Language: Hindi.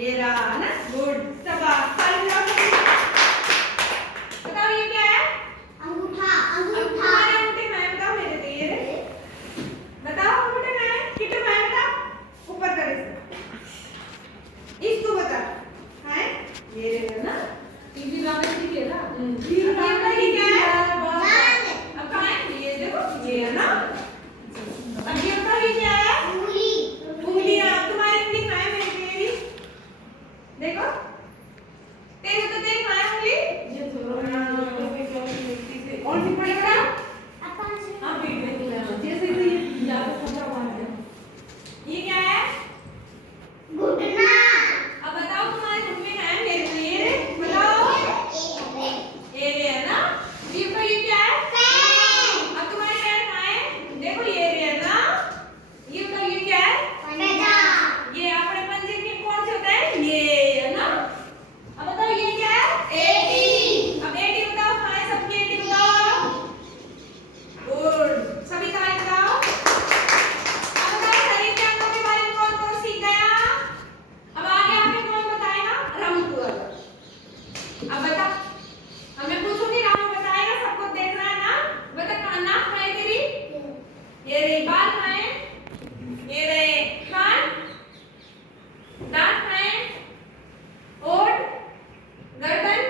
ये रहा है ना, गुड, शाबाश। बताओ ये क्या है? अंगूठा। अंगूठा। तुम्हारे अंगूठे में है, बताओ मेरे लिए ये। बताओ अंगूठे में है, कितने में है बताओ, ऊपर कर इसको बता, है ये रे ना, तीन रावण जी के ना, ये क्या है? अब कहाँ है ये, देखो ये है ना। अब ये बताओ ये क्या है? उंगली। उंगलियां। तुम्हारी उंगली कहाँ है मेरी तेरी? देखो तेरे तो तेरी कहाँ है उंगली? ये थोड़ा और भी बड़ी बताओ। हाँ जैसे कि ये ज्यादा खतरा वाला है। ये क्या है? घुटना। अब बताओ तुम्हारे घुटने में है मेरे लिए ये रे, बताओ। ये रे है ना। ये तो ये क्या है? पैर। अब तुम्हारे पैर कहाँ है? देखो ये रे है ना। ये बताओ ये क्या है? पंजा। ये अपने पंजे के कौन से होता है? ये है ना। अब बताओ ये क्या है? एड़ी। अब एडी बताओ कहाँ है? सबकी एडी बताओ। गुड, सभी का बताओ। अब बताओ शरीर के अंगों के बारे में कौन कौन सीख गया? अब आगे आगे कौन बताएगा? रामू। अब बता, अब मैं पूछूंगी, रामू बताएगा, सबको देखना है ना। बता कहाँ नाक कहाँ है तेरी? ये रे। बाल कहाँ है? ये रे। कान, दांत कहाँ है? होठ, गर्दन,